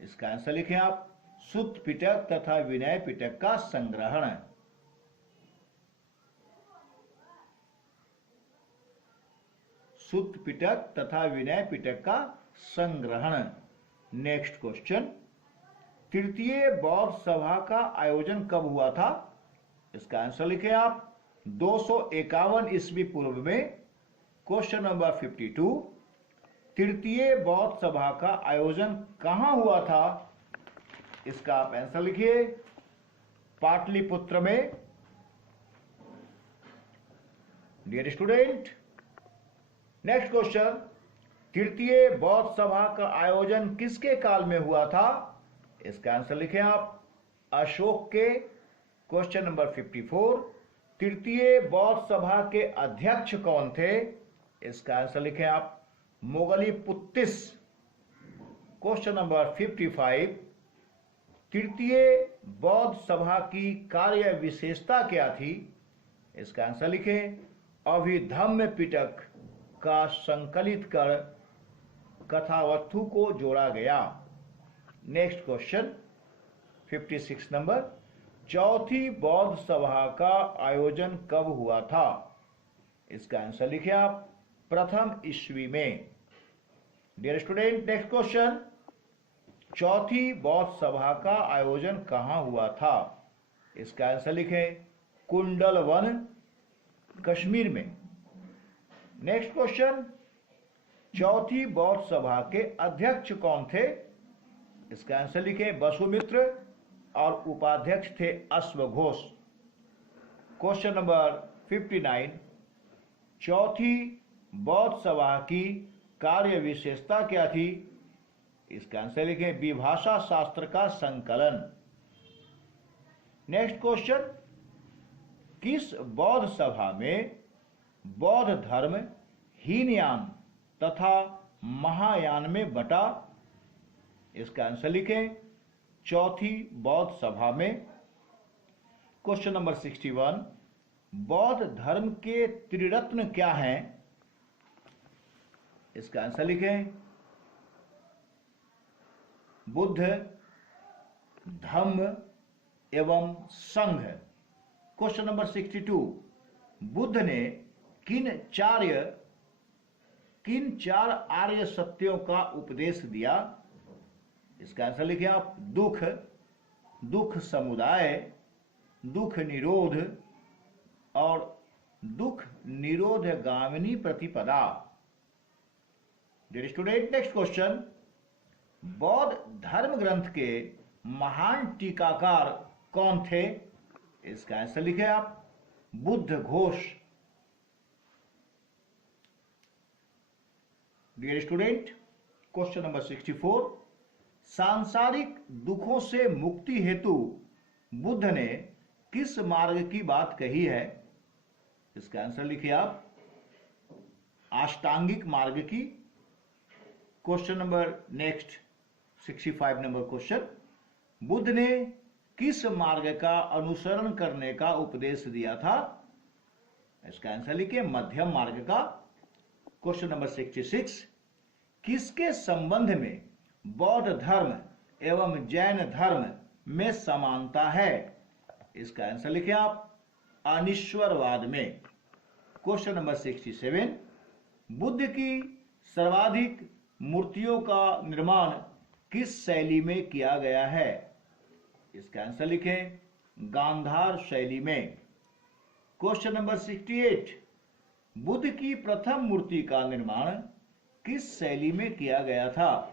इसका आंसर लिखें आप, सुत्त पिटक तथा विनय पिटक का संग्रहण। सुत्त पिटक तथा विनय पिटक का संग्रहण। नेक्स्ट क्वेश्चन, तृतीय बौद्ध सभा का आयोजन कब हुआ था? इसका आंसर लिखें आप, 251 ईस्वी पूर्व में। क्वेश्चन नंबर 52, तृतीय बौद्ध सभा का आयोजन कहां हुआ था? इसका आप आंसर लिखिए, पाटलिपुत्र में। डियर स्टूडेंट, नेक्स्ट क्वेश्चन, तृतीय बौद्ध सभा का आयोजन किसके काल में हुआ था? इसका आंसर लिखें आप, अशोक के। क्वेश्चन नंबर 54, तृतीय बौद्ध सभा के अध्यक्ष कौन थे? इसका आंसर लिखें आप, मोगलीपुत्तिस। क्वेश्चन नंबर 55, तृतीय बौद्ध सभा की कार्य विशेषता क्या थी? इसका आंसर लिखें, अभिधम्म पिटक का संकलित कर कथावस्तु को जोड़ा गया। नेक्स्ट क्वेश्चन 56 नंबर, चौथी बौद्ध सभा का आयोजन कब हुआ था? इसका आंसर लिखिए आप, प्रथम ईस्वी में। डियर स्टूडेंट, नेक्स्ट क्वेश्चन, चौथी बौद्ध सभा का आयोजन कहां हुआ था? इसका आंसर लिखें, कुंडलवन, कश्मीर में। नेक्स्ट क्वेश्चन, चौथी बौद्ध सभा के अध्यक्ष कौन थे? इसका आंसर लिखें, वसुमित्र, और उपाध्यक्ष थे अश्वघोष। क्वेश्चन नंबर 59, चौथी बौद्ध सभा की कार्य विशेषता क्या थी? इसका आंसर लिखें विभाषा शास्त्र का संकलन। नेक्स्ट क्वेश्चन, किस बौद्ध सभा में बौद्ध धर्म हीनयान तथा महायान में बटा? इसका आंसर लिखें चौथी बौद्ध सभा में। क्वेश्चन नंबर 61, बौद्ध धर्म के त्रिरत्न क्या हैं? इसका आंसर लिखें बुद्ध, धम्म एवं संघ। क्वेश्चन नंबर 62, बुद्ध ने किन चार आर्य सत्यों का उपदेश दिया? इसका आंसर लिखिए आप दुख समुदाय, दुख निरोध और दुख निरोध गामिनी प्रतिपदा। डियर स्टूडेंट, नेक्स्ट क्वेश्चन, बौद्ध धर्म ग्रंथ के महान टीकाकार कौन थे? इसका आंसर लिखे आप Buddhaghosh. Dear student, question number 64, सांसारिक दुखों से मुक्ति हेतु बुद्ध ने किस मार्ग की बात कही है? इसका आंसर लिखिए आप अष्टांगिक मार्ग की। Question number next 65 number question, Buddha ने किस मार्ग का अनुसरण करने का उपदेश दिया था? इसका आंसर लिखिए मध्यम मार्ग का। क्वेश्चन नंबर 66, किसके संबंध में बौद्ध धर्म एवं जैन धर्म में समानता है? इसका आंसर लिखिए आप अनीश्वरवाद में। क्वेश्चन नंबर 67, बुद्ध की सर्वाधिक मूर्तियों का निर्माण किस शैली में किया गया है? इसका आंसर लिखें गांधार शैली में। क्वेश्चन नंबर 68, बुद्ध की प्रथम मूर्ति का निर्माण किस शैली में किया गया था?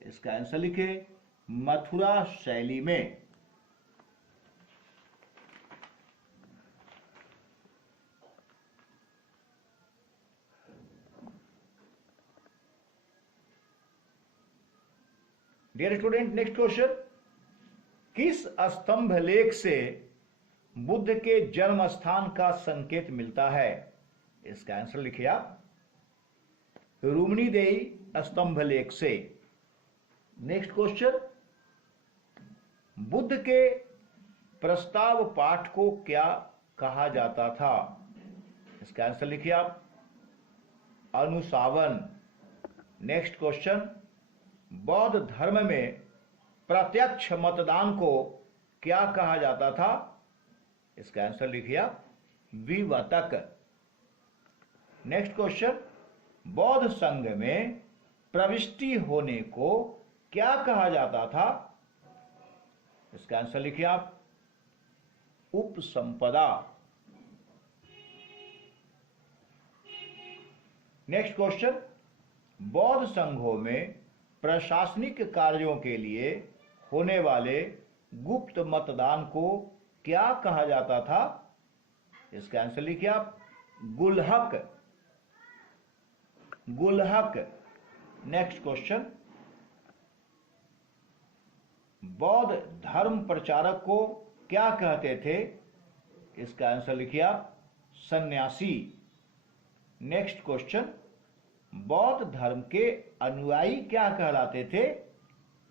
इसका आंसर लिखें मथुरा शैली में। डियर स्टूडेंट, नेक्स्ट क्वेश्चन, किस स्तंभ लेख से बुद्ध के जन्म स्थान का संकेत मिलता है? इसका आंसर लिखिए आप रुमनीदेई स्तंभ लेख से। नेक्स्ट क्वेश्चन, बुद्ध के प्रस्ताव पाठ को क्या कहा जाता था? इसका आंसर लिखिए आप अनुशासन। नेक्स्ट क्वेश्चन, बौद्ध धर्म में प्रत्यक्ष मतदान को क्या कहा जाता था? इसका आंसर लिखिए आप विवतक। नेक्स्ट क्वेश्चन, बौद्ध संघ में प्रविष्टि होने को क्या कहा जाता था? इसका आंसर लिखिए आप उपसंपदा। नेक्स्ट क्वेश्चन, बौद्ध संघों में प्रशासनिक कार्यों के लिए होने वाले गुप्त मतदान को क्या कहा जाता था? इसका आंसर लिखिए आप गुल्हक। नेक्स्ट क्वेश्चन, बौद्ध धर्म प्रचारक को क्या कहते थे? इसका आंसर लिखिए आप सन्यासी। नेक्स्ट क्वेश्चन, बौद्ध धर्म के अनुयायी क्या कहलाते थे?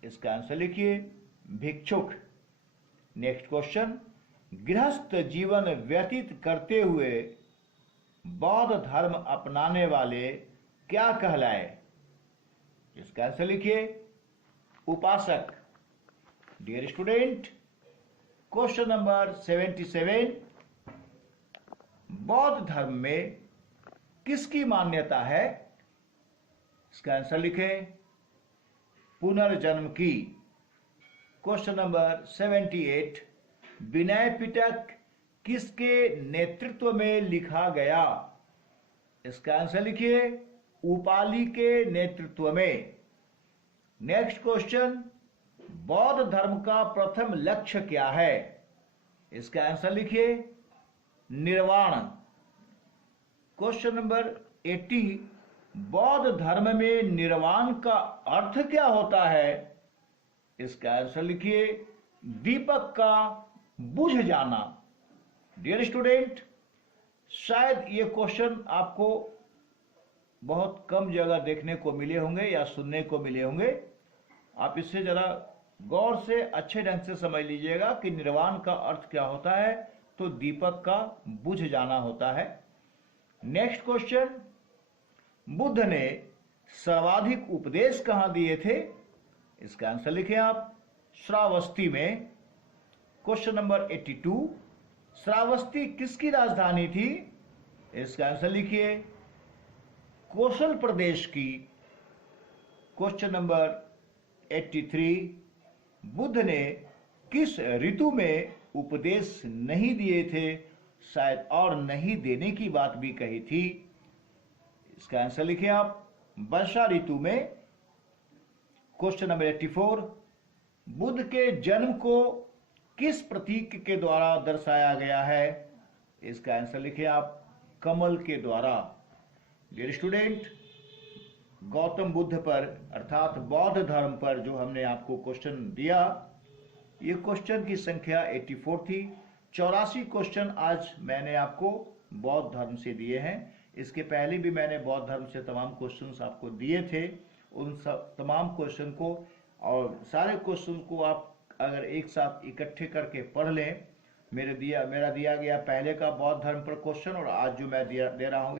इसका आंसर लिखिए भिक्षुक। नेक्स्ट क्वेश्चन, गृहस्थ जीवन व्यतीत करते हुए बौद्ध धर्म अपनाने वाले क्या कहलाए? इसका आंसर लिखिए उपासक। डियर स्टूडेंट, क्वेश्चन नंबर 77, बौद्ध धर्म में किसकी मान्यता है? इसका आंसर लिखें पुनर्जन्म की। क्वेश्चन नंबर 78, विनय पिटक किसके नेतृत्व में लिखा गया? इसका आंसर लिखिए उपाली के नेतृत्व में। नेक्स्ट क्वेश्चन, बौद्ध धर्म का प्रथम लक्ष्य क्या है? इसका आंसर लिखिए निर्वाण। क्वेश्चन नंबर 80, बौद्ध धर्म में निर्वाण का अर्थ क्या होता है? इसका आंसर लिखिए दीपक का बुझ जाना। डियर स्टूडेंट, शायद ये क्वेश्चन आपको बहुत कम जगह देखने को मिले होंगे या सुनने को मिले होंगे। आप इससे जरा गौर से अच्छे ढंग से समझ लीजिएगा कि निर्वाण का अर्थ क्या होता है। तो दीपक का बुझ जाना होता है। नेक्स्ट क्वेश्चन, बुद्ध ने सर्वाधिक उपदेश कहां दिए थे? इसका आंसर लिखें आप श्रावस्ती में। क्वेश्चन नंबर 82, श्रावस्ती किसकी राजधानी थी? इसका आंसर लिखिए कोशल प्रदेश की। क्वेश्चन नंबर 83, बुद्ध ने किस ऋतु में उपदेश नहीं दिए थे? शायद और नहीं देने की बात भी कही थी। इसका आंसर लिखिए आप वर्षा ऋतु में। क्वेश्चन नंबर 84, बुद्ध के जन्म को किस प्रतीक के द्वारा दर्शाया गया है? इसका आंसर लिखिए आप कमल के द्वारा। डियर स्टूडेंट, गौतम बुद्ध पर अर्थात बौद्ध धर्म पर जो हमने आपको क्वेश्चन दिया, ये क्वेश्चन की संख्या 84 थी। 84 क्वेश्चन आज मैंने आपको बौद्ध धर्म से दिए हैं। इसके पहले भी मैंने बौद्ध धर्म से तमाम क्वेश्चंस आपको दिए थे। उन सब तमाम क्वेश्चन को और सारे क्वेश्चन को आप अगर एक साथ इकट्ठे करके पढ़ लें, मेरा दिया गया पहले का बौद्ध धर्म पर क्वेश्चन और आज जो मैं दे रहा हूँ,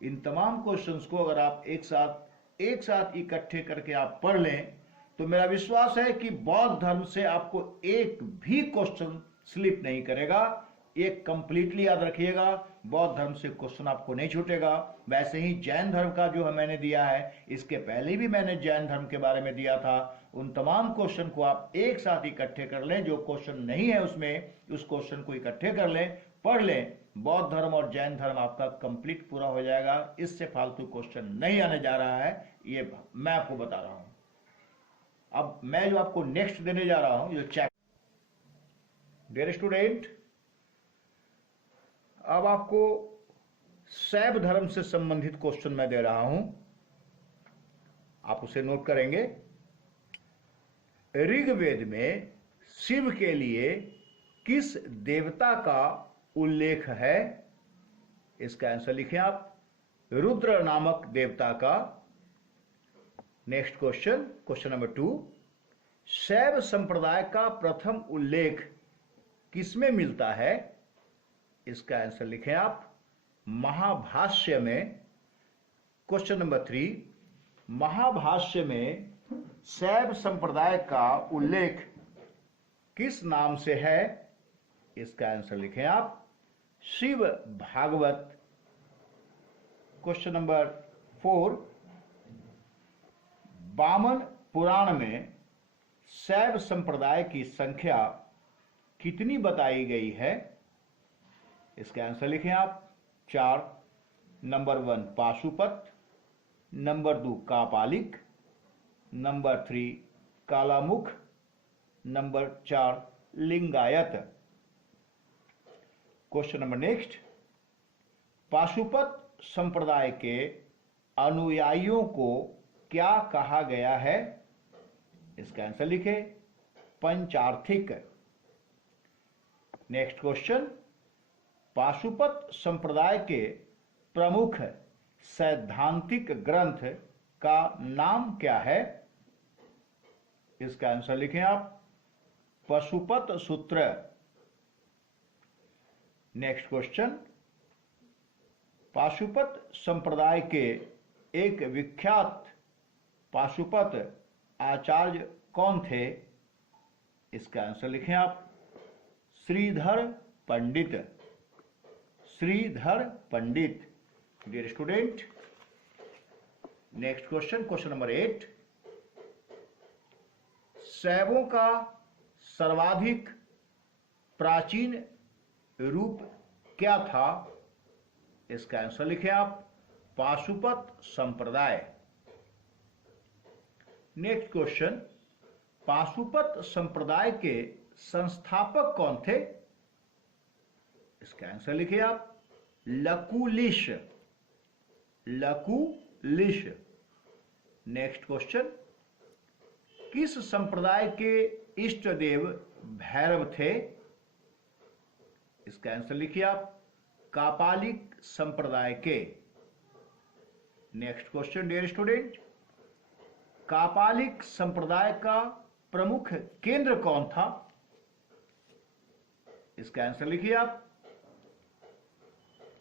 इन तमाम क्वेश्चंस को अगर आप एक साथ इकट्ठे करके आप पढ़ लें तो मेरा विश्वास है कि बौद्ध धर्म से आपको एक भी क्वेश्चन स्लिप नहीं करेगा। एक कंप्लीटली याद रखिएगा, बौद्ध धर्म से क्वेश्चन आपको नहीं छूटेगा। वैसे ही जैन धर्म का जो मैंने दिया है, इसके पहले भी मैंने जैन धर्म के बारे में दिया था। उन तमाम क्वेश्चन को आप एक साथ इकट्ठे कर लें। जो क्वेश्चन नहीं है उसमें, उस क्वेश्चन को इकट्ठे कर लें, पढ़ लें। बौद्ध धर्म और जैन धर्म आपका कंप्लीट पूरा हो जाएगा। इससे फालतू क्वेश्चन नहीं आने जा रहा है, ये मैं आपको बता रहा हूं। अब मैं जो आपको नेक्स्ट देने जा रहा हूं, जो चैप्टर, डियर स्टूडेंट, अब आपको शैव धर्म से संबंधित क्वेश्चन मैं दे रहा हूं, आप उसे नोट करेंगे। ऋग्वेद में शिव के लिए किस देवता का उल्लेख है? इसका आंसर लिखें आप रुद्र नामक देवता का। नेक्स्ट क्वेश्चन, क्वेश्चन नंबर 2, शैव संप्रदाय का प्रथम उल्लेख किसमें मिलता है? इसका आंसर लिखें आप महाभाष्य में। क्वेश्चन नंबर 3, महाभाष्य में शैव संप्रदाय का उल्लेख किस नाम से है? इसका आंसर लिखें आप शिव भागवत। क्वेश्चन नंबर 4, वामन पुराण में शैव संप्रदाय की संख्या कितनी बताई गई है? इसका आंसर लिखें आप 4। Number 1 Pashupata, number 2 Kapalika, number 3 Kalamukha, number 4 Lingayat. Question number next, Pashupata संप्रदाय के अनुयायियों को क्या कहा गया है? इसका आंसर लिखें पंचार्थिक। नेक्स्ट क्वेश्चन, पाशुपत संप्रदाय के प्रमुख सैद्धांतिक ग्रंथ का नाम क्या है? इसका आंसर लिखें आप पशुपत सूत्र। नेक्स्ट क्वेश्चन, पाशुपत संप्रदाय के एक विख्यात पाशुपत आचार्य कौन थे? इसका आंसर लिखें आप Shridhar Pandit. Shridhar Pandit. Dear student, next question, question number 8, शैवों का सर्वाधिक प्राचीन रूप क्या था? इसका आंसर लिखें आप पाशुपत संप्रदाय। नेक्स्ट क्वेश्चन, पाशुपत संप्रदाय के संस्थापक कौन थे? इसका आंसर लिखिए आप Lakulish. Lakulish. Leash. Next question, किस संप्रदाय के इष्ट देव भैरव थे? इसका आंसर लिखिए आप, कापालिक संप्रदाय के। नेक्स्ट क्वेश्चन डियर स्टूडेंट, कापालिक संप्रदाय का प्रमुख केंद्र कौन था? इसका आंसर लिखिए आप,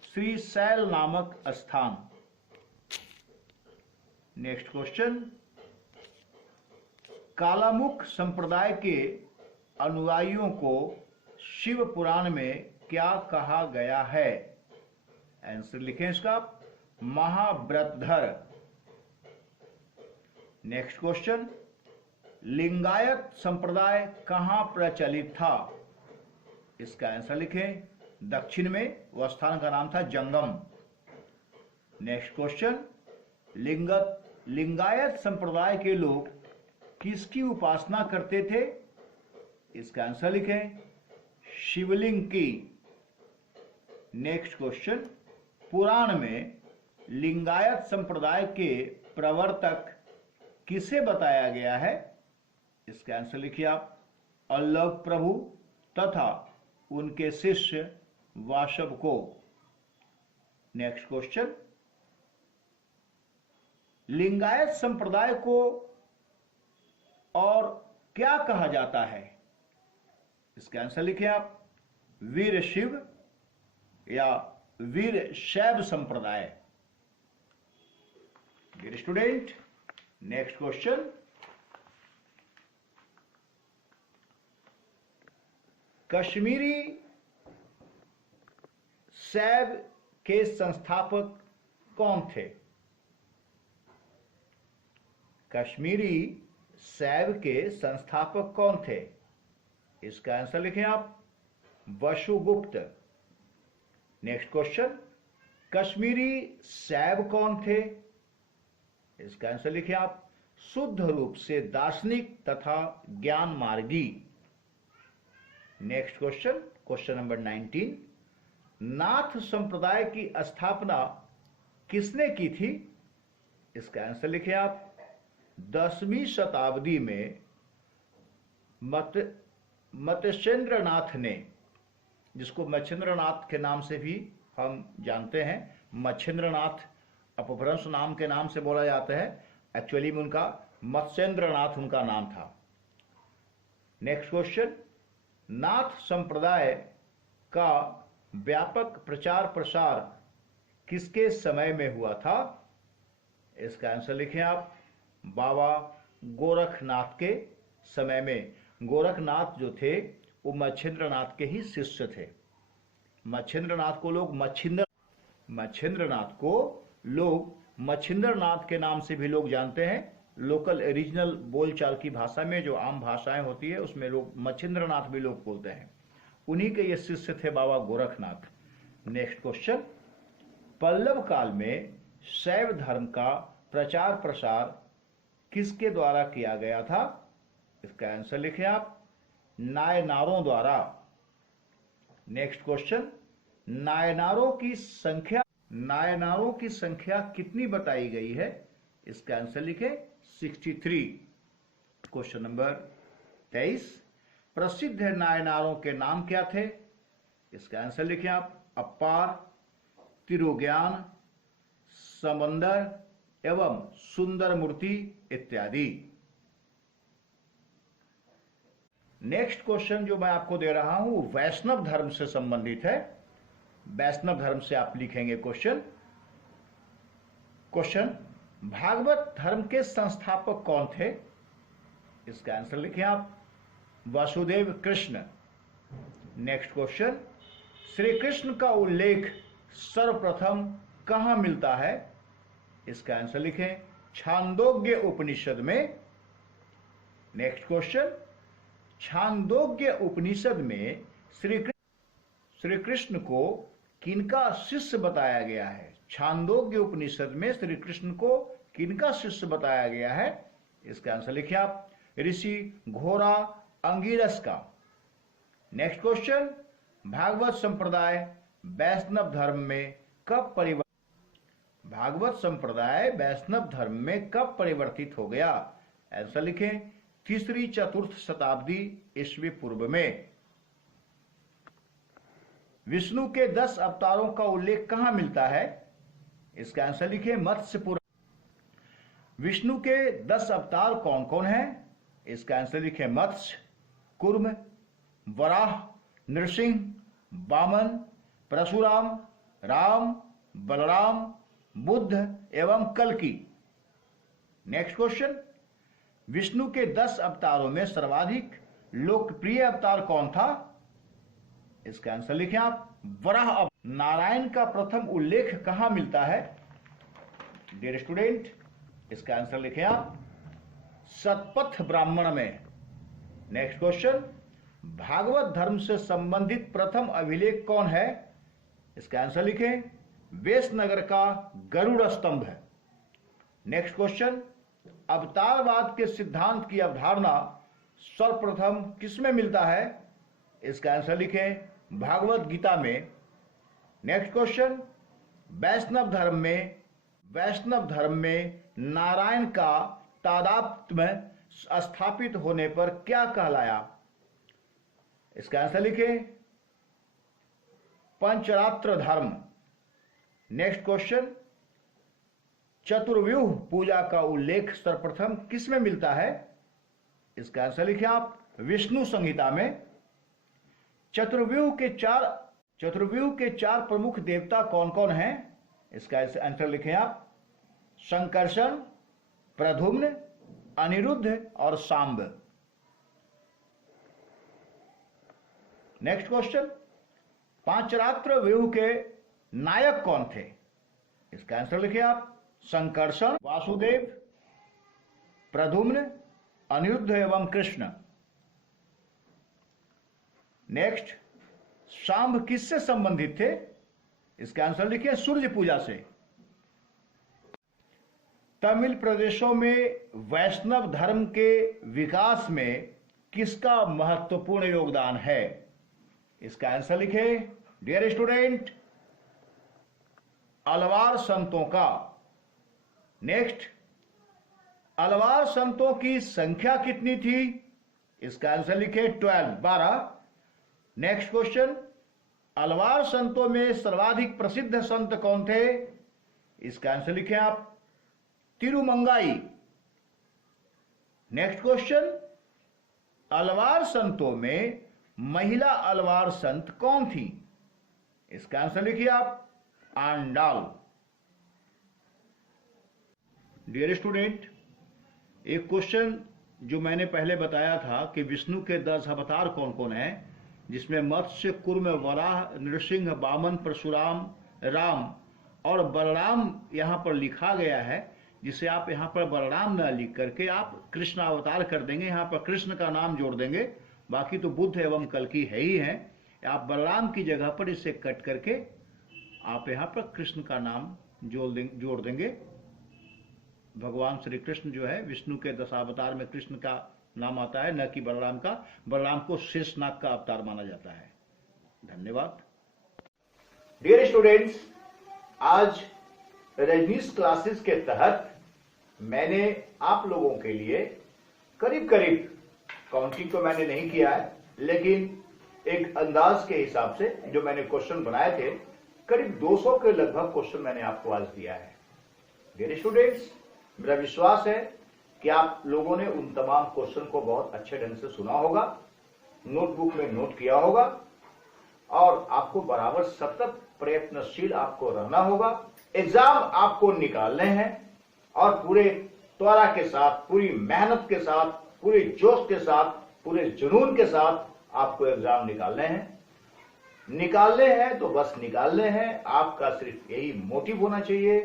श्रीशैल नामक स्थान। नेक्स्ट क्वेश्चन, कालामुख संप्रदाय के अनुयायियों को शिव पुराण में क्या कहा गया है? आंसर लिखें इसका, महाव्रतधर। नेक्स्ट क्वेश्चन, लिंगायत संप्रदाय कहां प्रचलित था? इसका आंसर लिखें, दक्षिण में, वह स्थान का नाम था जंगम। नेक्स्ट क्वेश्चन, लिंगायत संप्रदाय के लोग किसकी उपासना करते थे? इसका आंसर लिखें, शिवलिंग की। नेक्स्ट क्वेश्चन, पुराण में लिंगायत संप्रदाय के प्रवर्तक किसे बताया गया है? इसका आंसर लिखिए आप, अल्लव प्रभु तथा उनके शिष्य वाशव को। नेक्स्ट क्वेश्चन, लिंगायत संप्रदाय को और क्या कहा जाता है? इसका आंसर लिखिए आप, वीर शिव या वीर शैव संप्रदाय। Dear student, next question, Kashmiri Shaiva के संस्थापक कौन थे? कश्मीरी शैव के संस्थापक कौन थे? इसका आंसर लिखें आप, वसुगुप्त। नेक्स्ट क्वेश्चन, कश्मीरी शैव कौन थे? इसका आंसर लिखें आप, शुद्ध रूप से दार्शनिक तथा ज्ञान मार्गी। नेक्स्ट क्वेश्चन, क्वेश्चन नंबर 19, नाथ संप्रदाय की स्थापना किसने की थी? इसका आंसर लिखें आप, 10वीं शताब्दी में मत्स्येंद्रनाथ ने, जिसको मच्छिंद्रनाथ के नाम से भी हम जानते हैं, मच्छिंद्रनाथ अपभ्रंश नाम के नाम से बोला जाता है, एक्चुअली में उनका मत्स्येंद्रनाथ उनका नाम था। नेक्स्ट क्वेश्चन, नाथ संप्रदाय का व्यापक प्रचार प्रसार किसके समय में हुआ था? इसका आंसर लिखें आप, बाबा गोरखनाथ के समय में। गोरखनाथ जो थे वो मच्छिंद्रनाथ के ही शिष्य थे। मच्छिंद्रनाथ को लोग मच्छिंद्रनाथ के नाम से भी लोग जानते हैं। लोकल रीजनल बोलचाल की भाषा में जो आम भाषाएं होती है उसमें लोग मच्छिंद्रनाथ भी लोग बोलते हैं। उन्हीं के ये शिष्य थे बाबा गोरखनाथ। नेक्स्ट क्वेश्चन, पल्लव काल में शैव धर्म का प्रचार प्रसार किसके द्वारा किया गया था? इसका आंसर लिखें आप, नायनारों द्वारा। नेक्स्ट क्वेश्चन, नायनारों की संख्या कितनी बताई गई है? इसका आंसर लिखें, 63। क्वेश्चन नंबर 23, प्रसिद्ध नायनारों के नाम क्या थे? इसका आंसर लिखें आप, अपार, तिरुज्ञान, समंदर एवं सुंदर मूर्ति इत्यादि। नेक्स्ट क्वेश्चन जो मैं आपको दे रहा हूं वैष्णव धर्म से संबंधित है। वैष्णव धर्म से आप लिखेंगे क्वेश्चन, भागवत धर्म के संस्थापक कौन थे? इसका आंसर लिखें आप, वासुदेव कृष्ण। नेक्स्ट क्वेश्चन, श्री कृष्ण का उल्लेख सर्वप्रथम कहां मिलता है? इसका आंसर लिखें, छांदोग्य उपनिषद में। नेक्स्ट क्वेश्चन, छांदोग्य उपनिषद में श्री कृष्ण को किनका शिष्य बताया गया है? छांदोग्य उपनिषद में श्री कृष्ण को किनका शिष्य बताया गया है? इसका आंसर लिखिए आप, ऋषि घोरा अंगिरस का। नेक्स्ट क्वेश्चन, भागवत संप्रदाय वैष्णव धर्म में कब भागवत संप्रदाय वैष्णव धर्म में कब परिवर्तित हो गया? आंसर लिखें, 3री-4th शताब्दी ईस्वी पूर्व में। विष्णु के 10 अवतारों का उल्लेख कहां मिलता है? इसका आंसर लिखें, मत्स्य पुराण। विष्णु के 10 अवतार कौन कौन हैं? इसका आंसर लिखें, मत्स्य, कूर्म, वराह, नृसिंह, वामन, परशुराम, राम, बलराम, बुद्ध एवं कल्कि। नेक्स्ट क्वेश्चन, विष्णु के 10 अवतारों में सर्वाधिक लोकप्रिय अवतार कौन था? इसका आंसर लिखें आप, वराह। नारायण का प्रथम उल्लेख कहां मिलता है? डियर स्टूडेंट, इसका आंसर लिखें आप, शतपथ ब्राह्मण में। नेक्स्ट क्वेश्चन, भागवत धर्म से संबंधित प्रथम अभिलेख कौन है? इसका आंसर लिखें, वेशनगर का गरुड़ स्तंभ है। नेक्स्ट क्वेश्चन, अवतारवाद के सिद्धांत की अवधारणा सर्वप्रथम किसमें मिलता है? इसका आंसर लिखें, भागवत गीता में। नेक्स्ट क्वेश्चन, वैष्णव धर्म में नारायण का तादात्म्य स्थापित होने पर क्या कहलाया? इसका आंसर लिखें, पंचरात्र धर्म। नेक्स्ट क्वेश्चन, चतुर्व्यूह पूजा का उल्लेख सर्वप्रथम किसमें मिलता है? इसका आंसर लिखें आप, विष्णु संहिता में। चतुर्व्यूह के चार प्रमुख देवता कौन कौन हैं? इसका आंसर लिखें आप, संकर्षण, प्रद्युम्न, अनिरुद्ध और सांब। नेक्स्ट क्वेश्चन, पांचरात्र व्यूह के नायक कौन थे? इसका आंसर लिखिए आप, संकर्षण, वासुदेव, प्रद्युम्न, अनिरुद्ध एवं कृष्ण। नेक्स्ट, सांब किससे संबंधित थे? इसका आंसर लिखिए, सूर्य पूजा से। तमिल प्रदेशों में वैष्णव धर्म के विकास में किसका महत्वपूर्ण योगदान है? इसका आंसर लिखे डियर स्टूडेंट, अलवार संतों का। नेक्स्ट, अलवार संतों की संख्या कितनी थी? इसका आंसर लिखे 12। नेक्स्ट क्वेश्चन, अलवार संतों में सर्वाधिक प्रसिद्ध संत कौन थे? इसका आंसर लिखे आप, तिरुमंगाई। नेक्स्ट क्वेश्चन, अलवार संतों में महिला अलवार संत कौन थी? इसका आंसर लिखिए आप, आंडाल। डियर स्टूडेंट, एक क्वेश्चन जो मैंने पहले बताया था कि विष्णु के 10 अवतार कौन कौन हैं, जिसमें मत्स्य, कूर्म, वराह, नृसिंह, वामन, परशुराम, राम और बलराम यहां पर लिखा गया है, जिसे आप यहां पर बलराम न लिख करके आप कृष्ण अवतार कर देंगे, यहां पर कृष्ण का नाम जोड़ देंगे, बाकी तो बुद्ध एवं कल्कि है ही है। आप बलराम की जगह पर इसे कट करके आप यहां पर कृष्ण का नाम जोड़ देंगे। भगवान श्री कृष्ण जो है, विष्णु के 10 अवतार में कृष्ण का नाम आता है, न कि बलराम का। बलराम को शेषनाग का अवतार माना जाता है। धन्यवाद। डियर स्टूडेंट्स, आज रजनीश क्लासेस के तहत मैंने आप लोगों के लिए करीब करीब, काउंटिंग तो मैंने नहीं किया है, लेकिन एक अंदाज के हिसाब से जो मैंने क्वेश्चन बनाए थे, करीब 200 के लगभग क्वेश्चन मैंने आपको आज दिया है। डियर स्टूडेंट्स, मेरा विश्वास है कि आप लोगों ने उन तमाम क्वेश्चन को बहुत अच्छे ढंग से सुना होगा, नोटबुक में नोट किया होगा, और आपको बराबर सतत प्रयत्नशील आपको रहना होगा। एग्जाम आपको निकालने हैं और पूरे त्वरा के साथ, पूरी मेहनत के साथ, पूरे जोश के साथ, पूरे जुनून के साथ आपको एग्जाम निकालने हैं तो बस निकालने हैं। आपका सिर्फ यही मोटिव होना चाहिए,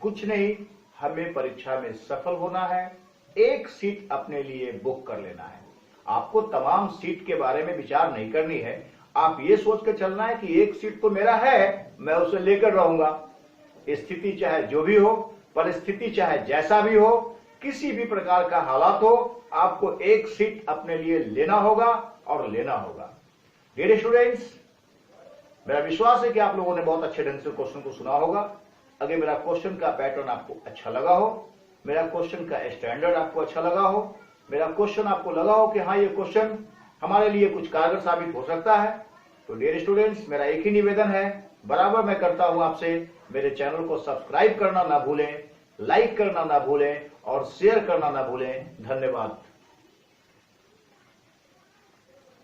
कुछ नहीं। हमें परीक्षा में सफल होना है, एक सीट अपने लिए बुक कर लेना है। आपको तमाम सीट के बारे में विचार नहीं करनी है। आप ये सोच कर चलना है कि एक सीट तो मेरा है, मैं उसे लेकर रहूंगा। स्थिति चाहे जो भी हो, परिस्थिति चाहे जैसा भी हो, किसी भी प्रकार का हालात हो, आपको एक सीट अपने लिए लेना होगा और लेना होगा। डियर स्टूडेंट्स, मेरा विश्वास है कि आप लोगों ने बहुत अच्छे ढंग से क्वेश्चन को सुना होगा। अगर मेरा क्वेश्चन का पैटर्न आपको अच्छा लगा हो, मेरा क्वेश्चन का स्टैंडर्ड आपको अच्छा लगा हो, मेरा क्वेश्चन आपको लगा हो कि हाँ ये क्वेश्चन हमारे लिए कुछ कारगर साबित हो सकता है, तो डियर स्टूडेंट्स मेरा एक ही निवेदन है, बराबर मैं करता हूं आपसे, मेरे चैनल को सब्सक्राइब करना ना भूलें, लाइक करना ना भूलें और शेयर करना ना भूलें। धन्यवाद।